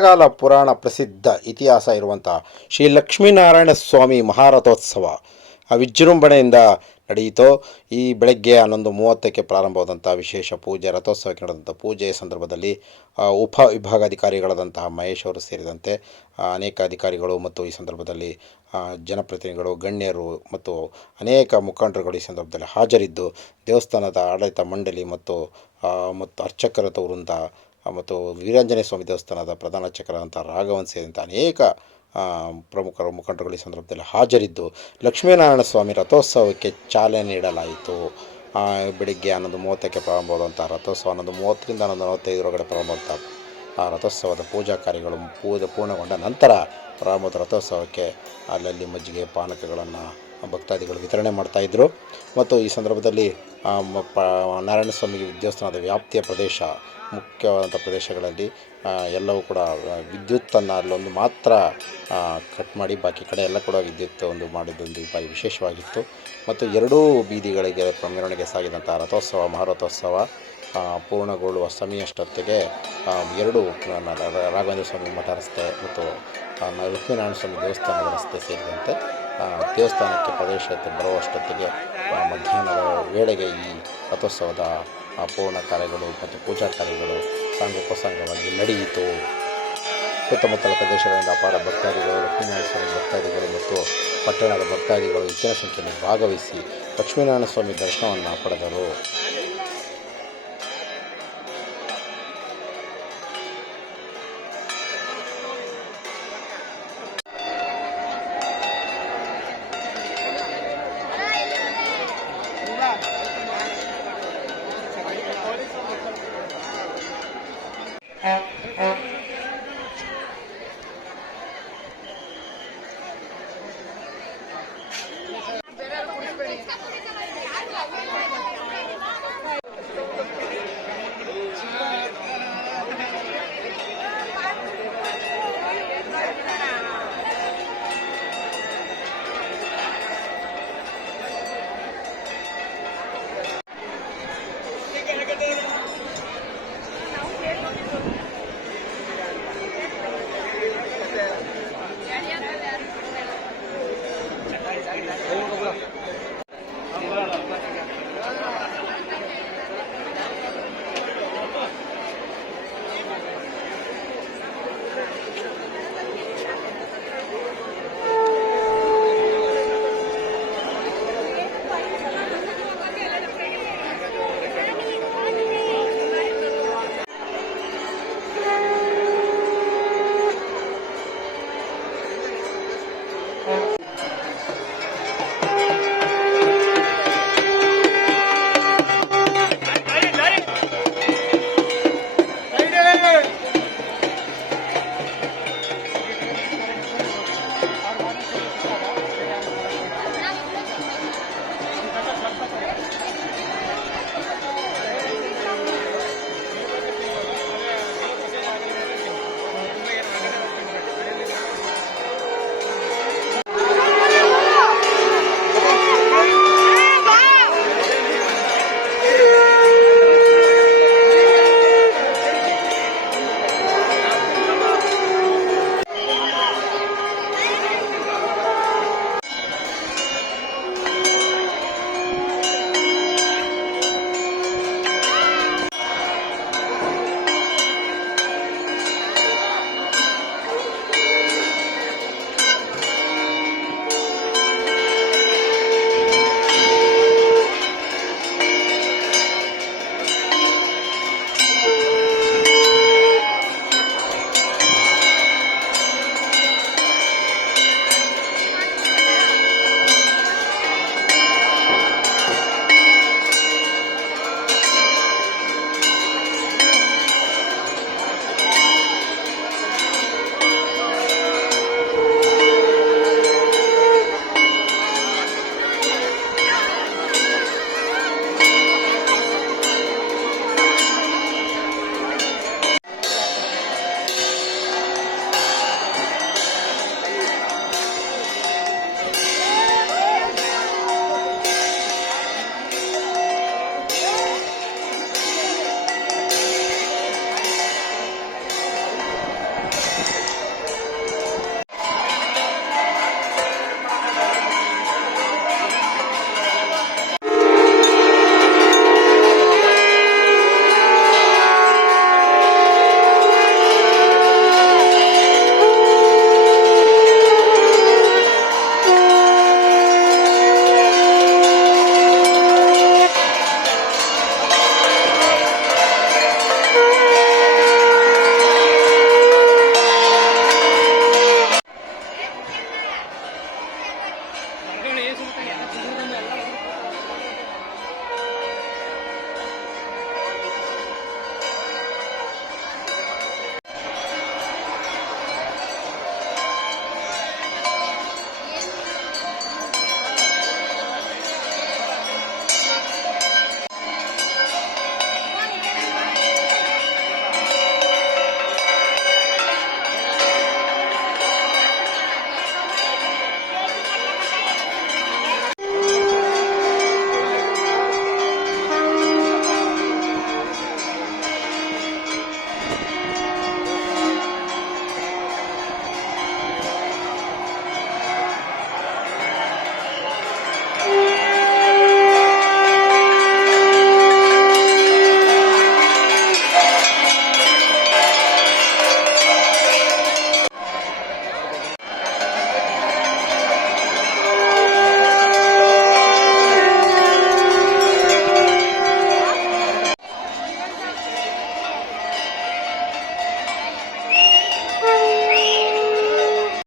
ಕಾಲ ಪುರಾಣ ಪ್ರಸಿದ್ಧ ಇತಿಹಾಸ ಇರುವಂಥ ಶ್ರೀ ಲಕ್ಷ್ಮೀನಾರಾಯಣ ಸ್ವಾಮಿ ಮಹಾರಥೋತ್ಸವ ವಿಜೃಂಭಣೆಯಿಂದ ನಡೆಯಿತು. ಈ ಬೆಳಗ್ಗೆ 11:30ಕ್ಕೆ ಪ್ರಾರಂಭವಾದಂಥ ವಿಶೇಷ ಪೂಜೆ, ರಥೋತ್ಸವಕ್ಕೆ ನಡೆದಂಥ ಪೂಜೆಯ ಸಂದರ್ಭದಲ್ಲಿ ಉಪ ವಿಭಾಗಾಧಿಕಾರಿಗಳಾದಂತಹ ಮಹೇಶ್ ಅವರು ಸೇರಿದಂತೆ ಅನೇಕ ಅಧಿಕಾರಿಗಳು ಮತ್ತು ಈ ಸಂದರ್ಭದಲ್ಲಿ ಜನಪ್ರತಿನಿಧಿಗಳು, ಗಣ್ಯರು ಮತ್ತು ಅನೇಕ ಮುಖಂಡರುಗಳು ಈ ಸಂದರ್ಭದಲ್ಲಿ ಹಾಜರಿದ್ದು ದೇವಸ್ಥಾನದ ಆಡಳಿತ ಮಂಡಳಿ ಮತ್ತು ಅರ್ಚಕರ ವೃಂದ ಮತ್ತು ವೀರಾಂಜನೇಯ ಸ್ವಾಮಿ ದೇವಸ್ಥಾನದ ಪ್ರಧಾನ ಅರ್ಚಕರಾದಂಥ ರಾಘವನ್ ಸೇರಿದಂಥ ಅನೇಕ ಮುಖಂಡರುಗಳು ಈ ಸಂದರ್ಭದಲ್ಲಿ ಹಾಜರಿದ್ದು ಲಕ್ಷ್ಮೀನಾರಾಯಣ ಸ್ವಾಮಿ ರಥೋತ್ಸವಕ್ಕೆ ಚಾಲನೆ ನೀಡಲಾಯಿತು. ಬೆಳಿಗ್ಗೆ 11:30ಕ್ಕೆ ಪ್ರಾರಂಭವಾದಂಥ ರಥೋತ್ಸವ 11:30ರಿಂದ 11:45 ಪ್ರಾರಂಭವಾದಂಥ ಆ ರಥೋತ್ಸವದ ಪೂಜಾ ಕಾರ್ಯಗಳು ಪೂರ್ಣಗೊಂಡ ನಂತರ ಪ್ರಾರಂಭದ ರಥೋತ್ಸವಕ್ಕೆ ಅಲ್ಲಲ್ಲಿ ಮಜ್ಜಿಗೆ ಪಾನಕಗಳನ್ನು ಭಕ್ತಾದಿಗಳು ವಿತರಣೆ ಮಾಡ್ತಾಯಿದ್ರು. ಮತ್ತು ಈ ಸಂದರ್ಭದಲ್ಲಿ ನಾರಾಯಣ ಸ್ವಾಮಿ ದೇವಸ್ಥಾನದ ವ್ಯಾಪ್ತಿಯ ಪ್ರದೇಶ, ಮುಖ್ಯವಾದಂಥ ಪ್ರದೇಶಗಳಲ್ಲಿ ಎಲ್ಲವೂ ಕೂಡ ವಿದ್ಯುತ್ತನ್ನು ಅಲ್ಲೊಂದು ಮಾತ್ರ ಕಟ್ ಮಾಡಿ ಬಾಕಿ ಕಡೆ ಎಲ್ಲ ಕೂಡ ವಿದ್ಯುತ್ ಮಾಡಿದ್ದೊಂದು ಬಾರಿ ವಿಶೇಷವಾಗಿತ್ತು. ಮತ್ತು ಎರಡೂ ಬೀದಿಗಳಿಗೆ ಮೆರವಣಿಗೆ ಸಾಗಿದಂಥ ರಥೋತ್ಸವ ಮಹಾರಥೋತ್ಸವ ಪೂರ್ಣಗೊಳ್ಳುವ ಸಮಯಷ್ಟೊತ್ತಿಗೆ ಎರಡು ರಾಘವೇಂದ್ರ ಸ್ವಾಮಿ ಮಠ ರಸ್ತೆ ಮತ್ತು ಲಕ್ಷ್ಮೀನಾರಾಯಣ ಸ್ವಾಮಿ ದೇವಸ್ಥಾನದ ರಸ್ತೆ ಸೇರಿದಂತೆ ದೇವಸ್ಥಾನಕ್ಕೆ ಪ್ರವೇಶಕ್ಕೆ ಬರುವಷ್ಟೊತ್ತಿಗೆ ಮಧ್ಯಾಹ್ನದ ವೇಳೆಗೆ ಈ ರಥೋತ್ಸವದ ಪೂರ್ಣ ಕಾರ್ಯಗಳು ಮತ್ತು ಪೂಜಾ ಕಾರ್ಯಗಳು ಸಾಂಗೋಪಸಾಂಗವಾಗಿ ನಡೆಯಿತು. ಸುತ್ತಮುತ್ತಲ ಪ್ರದೇಶಗಳಿಂದ ಅಪಾರ ಭಕ್ತಾದಿಗಳು, ಲಕ್ಷ್ಮೀನಾರಾಯಣ ಸ್ವಾಮಿ ಭಕ್ತಾದಿಗಳು ಮತ್ತು ಪಟ್ಟಣದ ಭಕ್ತಾದಿಗಳು ಹೆಚ್ಚಿನ ಸಂಖ್ಯೆಯಲ್ಲಿ ಭಾಗವಹಿಸಿ ಲಕ್ಷ್ಮೀನಾರಾಯಣ ಸ್ವಾಮಿ ದರ್ಶನವನ್ನು ಪಡೆದರು.